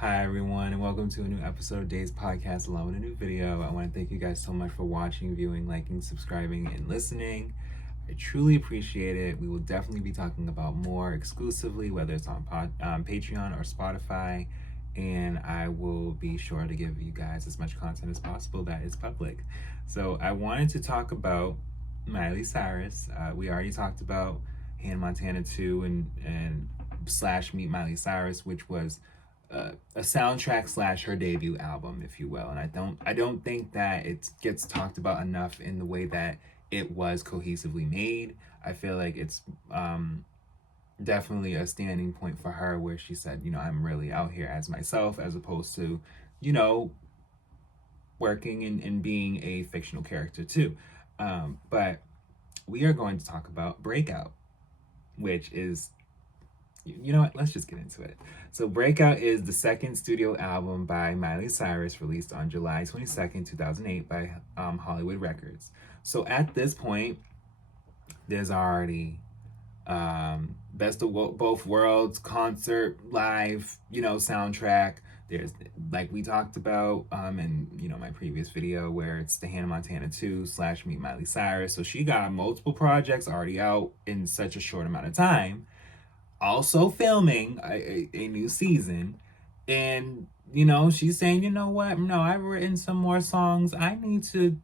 Hi everyone, and welcome to a new episode of Day's Podcast along with a new video. I want to thank you guys so much for watching, viewing, liking, subscribing, and listening. I truly appreciate it. We will definitely be talking about more exclusively, whether it's on Patreon or Spotify, and I will be sure to give you guys as much content as possible that is public. So I wanted to talk about Miley Cyrus. We already talked about Hannah Montana 2 and slash Meet Miley Cyrus, which was a soundtrack slash her debut album, if you will. And I don't think that it gets talked about enough in the way that it was cohesively made. I feel like it's definitely a standing point for her where she said, I'm really out here as myself as opposed to, you know, working and being a fictional character too. But we are going to talk about Breakout, which is, you know what? Let's just get into it. So, Breakout is the second studio album by Miley Cyrus, released on July 22nd, 2008, by Hollywood Records. So, at this point, there's already Best of Both Worlds concert live, soundtrack. There's, like we talked about in my previous video, where it's the Hannah Montana 2 slash Meet Miley Cyrus. So she got multiple projects already out in such a short amount of time, also filming a new season. And she's saying, you know what, no, I've written some more songs, I need to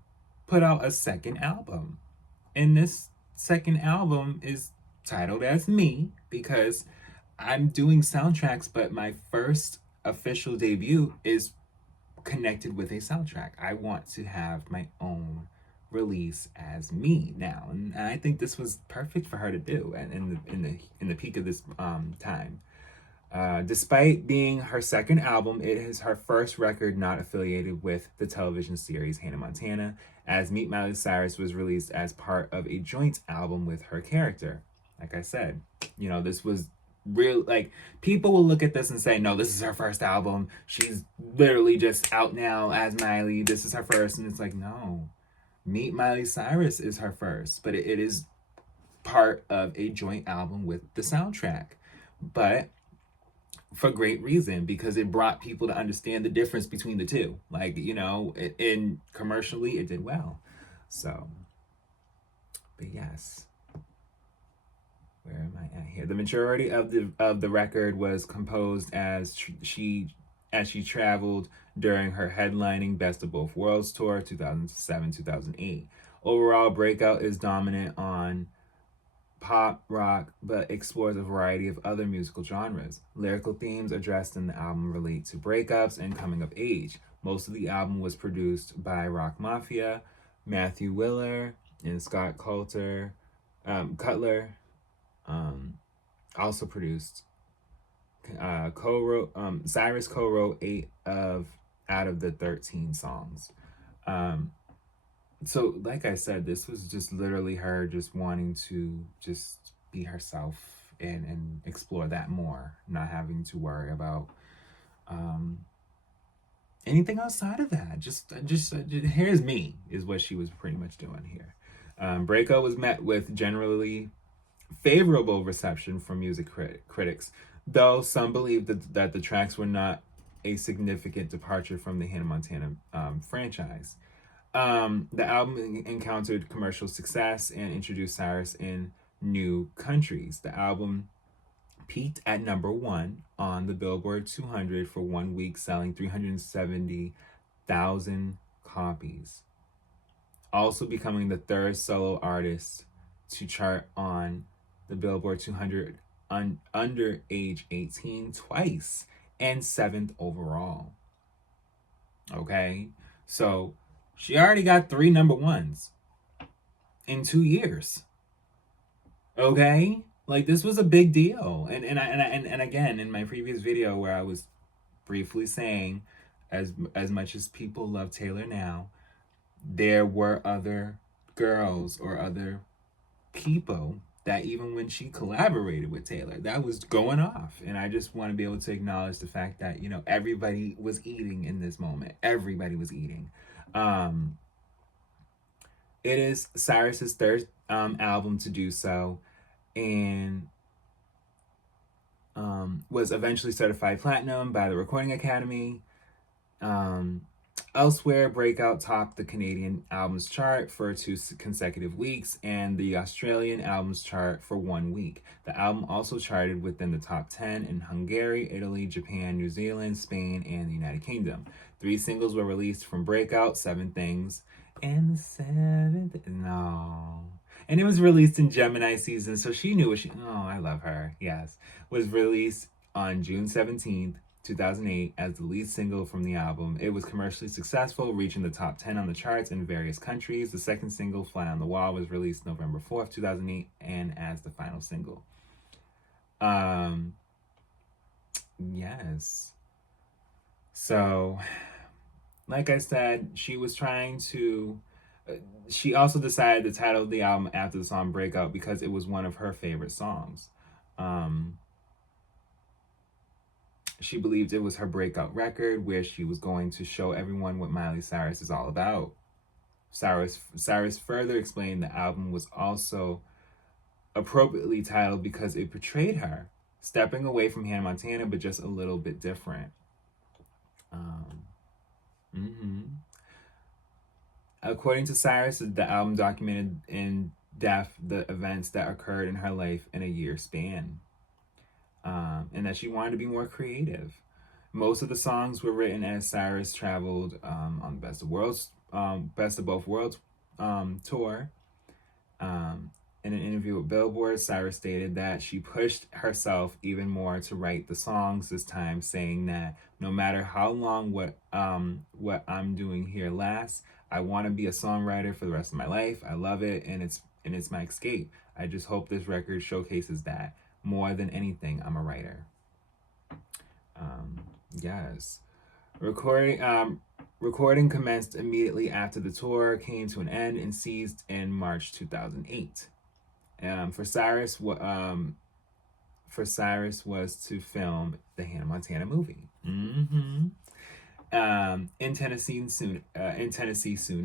put out a second album. And this second album is titled as Me, because I'm doing soundtracks, but my first official debut is connected with a soundtrack. I want to have my own release as me now, and I think this was perfect for her to do, and in the peak of this time. Despite being her second album, it is her first record not affiliated with the television series Hannah Montana, as Meet Miley Cyrus was released as part of a joint album with her character. Like I said, this was real. Like, people will look at this and say, no, this is her first album. She's literally just out now as Miley. This is her first. And it's like, no, Meet Miley Cyrus is her first, but it is part of a joint album with the soundtrack. But for great reason, because it brought people to understand the difference between the two. Like, in commercially, it did well. So, but yes, where am I at here? The majority of the record was composed as she traveled during her headlining Best of Both Worlds tour 2007-2008. Overall, Breakout is dominant on pop, rock, but explores a variety of other musical genres. Lyrical themes addressed in the album relate to breakups and coming of age. Most of the album was produced by Rock Mafia, Matthew Willer, and Scott Cutler. Also produced, Cyrus co-wrote 8 out of the 13 songs. So, like I said, this was just literally her just wanting to just be herself and explore that more, not having to worry about anything outside of that. Just here's me is what she was pretty much doing here. Breakup was met with generally favorable reception from music critics, though some believe that the tracks were not a significant departure from the Hannah Montana franchise. The album encountered commercial success and introduced Cyrus in new countries. The album peaked at #1 on the Billboard 200 for 1 week, selling 370,000 copies. Also becoming the third solo artist to chart on the Billboard 200 under age 18 twice, and 7th overall. Okay, so she already got 3 #1s in 2 years. Okay, like, this was a big deal, and again, in my previous video where I was briefly saying, as much as people love Taylor now, there were other girls or other people that even when she collaborated with Taylor, that was going off. And I just want to be able to acknowledge the fact that, everybody was eating in this moment. Everybody was eating. It is Cyrus's third album to do so. And Was eventually certified platinum by the Recording Academy. Um, Elsewhere, Breakout topped the Canadian albums chart for 2 consecutive weeks and the Australian albums chart for 1 week. The album also charted within the top 10 in Hungary, Italy, Japan, New Zealand, Spain, and the United Kingdom. 3 singles were released from Breakout: Seven Things and the Seventh. No. And it was released in Gemini season, so she knew what she. Oh, I love her. Yes. Was released on June 17th, 2008, as the lead single from the album. It was commercially successful, reaching the top 10 on the charts in various countries. The second single, Fly on the Wall, was released November 4th, 2008, and as the final single. Yes. So, like I said, she was trying to. She also decided to title the album after the song Breakout because it was one of her favorite songs. She believed it was her breakout record where she was going to show everyone what Miley Cyrus is all about. Cyrus further explained the album was also appropriately titled because it portrayed her stepping away from Hannah Montana, but just a little bit different. According to Cyrus, the album documented in depth the events that occurred in her life in a year span. And that she wanted to be more creative. Most of the songs were written as Cyrus traveled on the Best of Both Worlds tour. In an interview with Billboard, Cyrus stated that she pushed herself even more to write the songs this time, saying that no matter how long what I'm doing here lasts, I want to be a songwriter for the rest of my life. I love it, and it's my escape. I just hope this record showcases that. More than anything, I'm a writer. Yes. Recording commenced immediately after the tour came to an end and ceased in March 2008. For Cyrus was to film the Hannah Montana movie. In Tennessee soon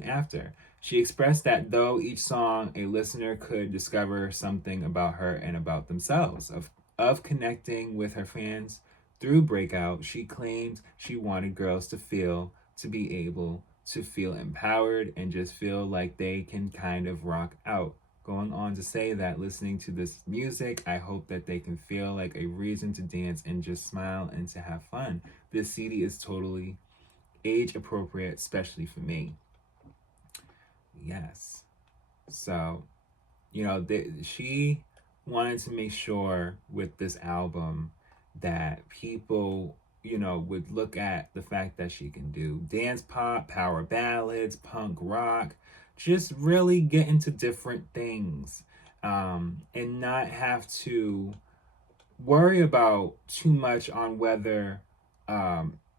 after. She expressed that though each song a listener could discover something about her and about themselves, of connecting with her fans through Breakout, she claimed she wanted girls to be able to feel empowered and just feel like they can kind of rock out. Going on to say that listening to this music, I hope that they can feel like a reason to dance and just smile and to have fun. This CD is totally age appropriate, especially for me. Yes. So, she wanted to make sure with this album that people, would look at the fact that she can do dance pop, power ballads, punk rock, just really get into different things, and not have to worry about too much on whether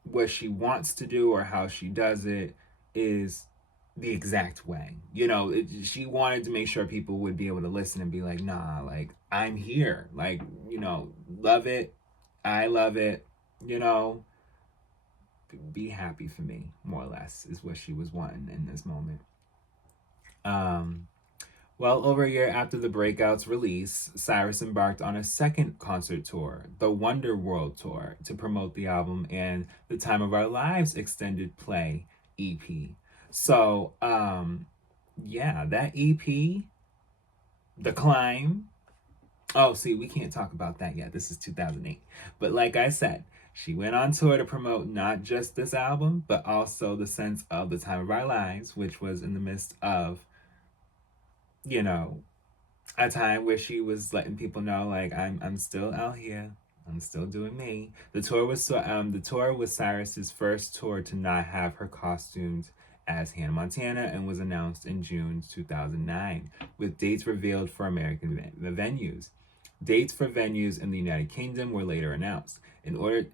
what she wants to do or how she does it is the exact way. She wanted to make sure people would be able to listen and be like, nah, like, I'm here. Like, love it. I love it. Be happy for me, more or less, is what she was wanting in this moment. Well, over a year after the Breakout's release, Cyrus embarked on a second concert tour, the Wonder World Tour, to promote the album and the Time of Our Lives extended play EP. So, that EP, The Climb. Oh, see, we can't talk about that yet. This is 2008. But like I said, she went on tour to promote not just this album, but also the sense of The Time of Our Lives, which was in the midst of, a time where she was letting people know, like, I'm still out here. I'm still doing me. The tour was Cyrus's first tour to not have her costumed as Hannah Montana and was announced in June 2009, with dates revealed for American venues. Dates for venues in the United Kingdom were later announced. In order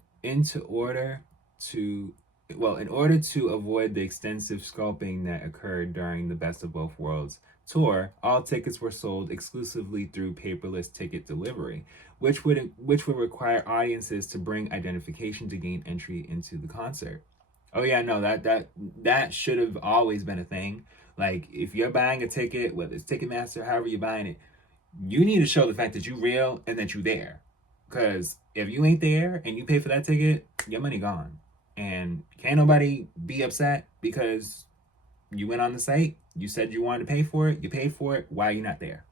to avoid the extensive scalping that occurred during the Best of Both Worlds tour, all tickets were sold exclusively through paperless ticket delivery, which would require audiences to bring identification to gain entry into the concert. Oh yeah, no, that should have always been a thing. Like, if you're buying a ticket, whether it's Ticketmaster, however you're buying it, you need to show the fact that you're real and that you're there. Because if you ain't there and you pay for that ticket, your money gone. And can't nobody be upset because you went on the site, you said you wanted to pay for it, you paid for it, why are you not there?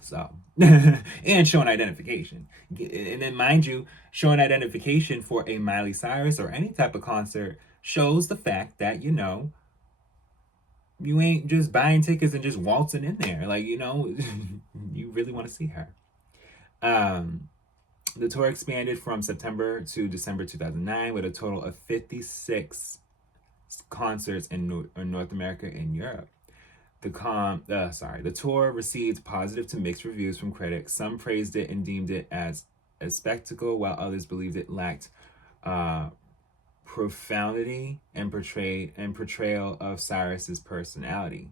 So, and showing identification. And then, mind you, showing identification for a Miley Cyrus or any type of concert shows the fact that, you ain't just buying tickets and just waltzing in there. Like, you really want to see her. The tour expanded from September to December 2009 with a total of 56 concerts in North America and Europe. The tour received positive to mixed reviews from critics. Some praised it and deemed it as a spectacle, while others believed it lacked profundity and portrayal of Cyrus's personality.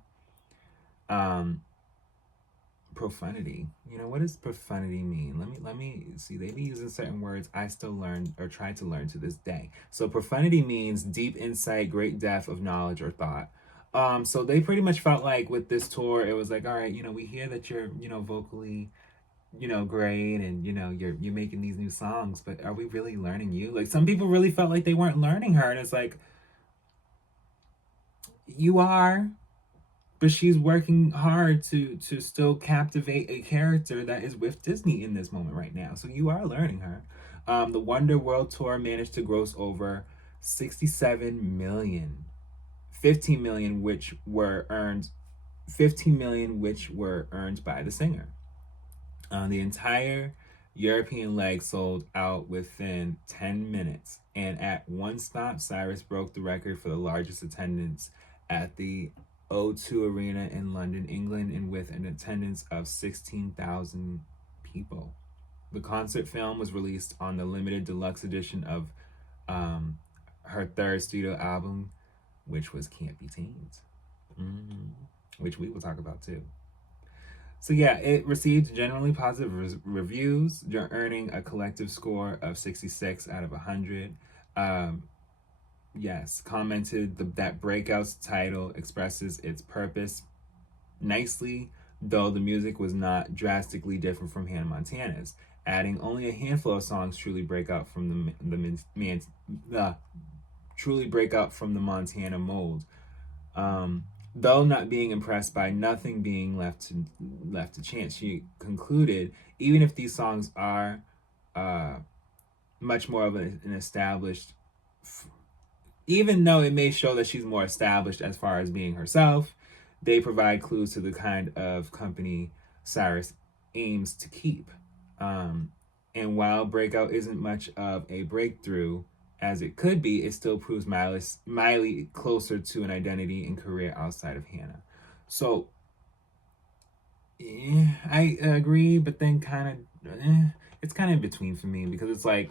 Profundity. What does profundity mean? Let me see. They be using certain words I still learn or try to learn to this day. So profundity means deep insight, great depth of knowledge or thought. So they pretty much felt like with this tour, it was like, all right, we hear that you're, vocally, great, and you're making these new songs, but are we really learning you? Like, some people really felt like they weren't learning her, and it's like, you are, but she's working hard to still captivate a character that is with Disney in this moment right now. So you are learning her. The Wonder World Tour managed to gross over 67 million. 15 million which were earned by the singer. The entire European leg sold out within 10 minutes, and at one stop, Cyrus broke the record for the largest attendance at the O2 Arena in London, England, and with an attendance of 16,000 people. The concert film was released on the limited deluxe edition of her third studio album, which was Can't Be Tamed, which we will talk about too. So yeah, it received generally positive reviews, earning a collective score of 66 out of 100. Yes, commented that Breakout's title expresses its purpose nicely, though the music was not drastically different from Hannah Montana's, adding only a handful of songs truly break out from the Montana mold. Though not being impressed by nothing being left to chance, she concluded, even if these songs are much more of an established, even though it may show that she's more established as far as being herself, they provide clues to the kind of company Cyrus aims to keep. And while Breakout isn't much of a breakthrough as it could be, it still proves Miley closer to an identity and career outside of Hannah. So, I agree, but then it's kind of in between for me, because it's like,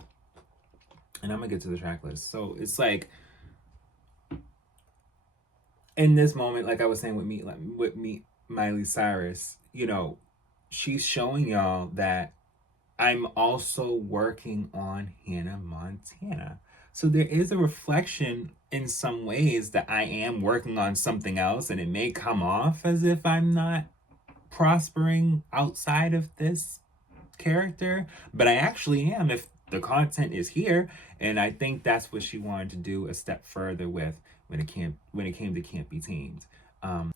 and I'm gonna get to the track list. So it's like, in this moment, like I was saying with Miley Cyrus, she's showing y'all that I'm also working on Hannah Montana. So there is a reflection in some ways that I am working on something else, and it may come off as if I'm not prospering outside of this character, but I actually am if the content is here. And I think that's what she wanted to do a step further with when it came to Can't Be Tamed. All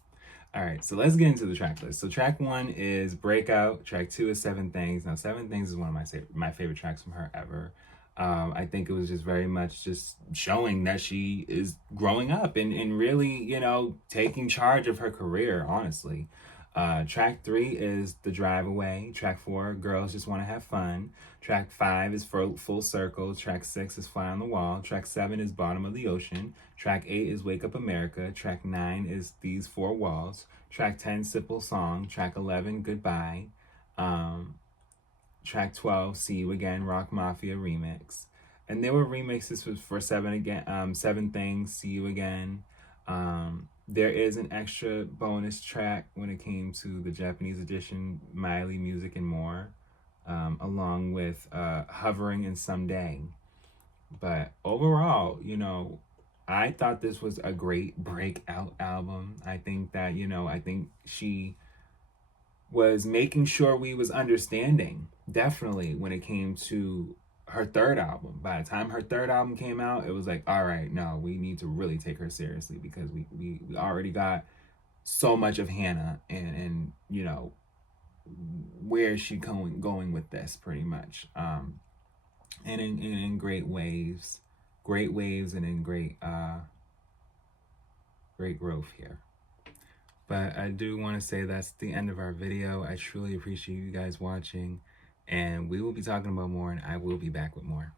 right, so let's get into the track list. So track 1 is Breakout. Track 2 is Seven Things. Now, Seven Things is one of my favorite tracks from her ever. I think it was just very much just showing that she is growing up and really, taking charge of her career, honestly. Track 3 is The Drive Away. Track 4, Girls Just Want to Have Fun. Track 5 is Full Circle. Track 6 is Fly on the Wall. Track 7 is Bottom of the Ocean. Track 8 is Wake Up America. Track 9 is These Four Walls. Track 10, Simple Song. Track 11, Goodbye. Track 12, See You Again, Rock Mafia remix. And there were remixes for Seven Things, See You Again. There is an extra bonus track when it came to the Japanese edition, Miley Music and More, along with Hovering and Someday. But overall, I thought this was a great breakout album. I think that, she was making sure we was understanding, definitely, when it came to her third album. By the time her third album came out, it was like, all right, no, we need to really take her seriously, because we already got so much of Hannah, and you know, where is she going with this, pretty much. And in great waves, and in great growth here. But I do want to say that's the end of our video. I truly appreciate you guys watching, and we will be talking about more, and I will be back with more.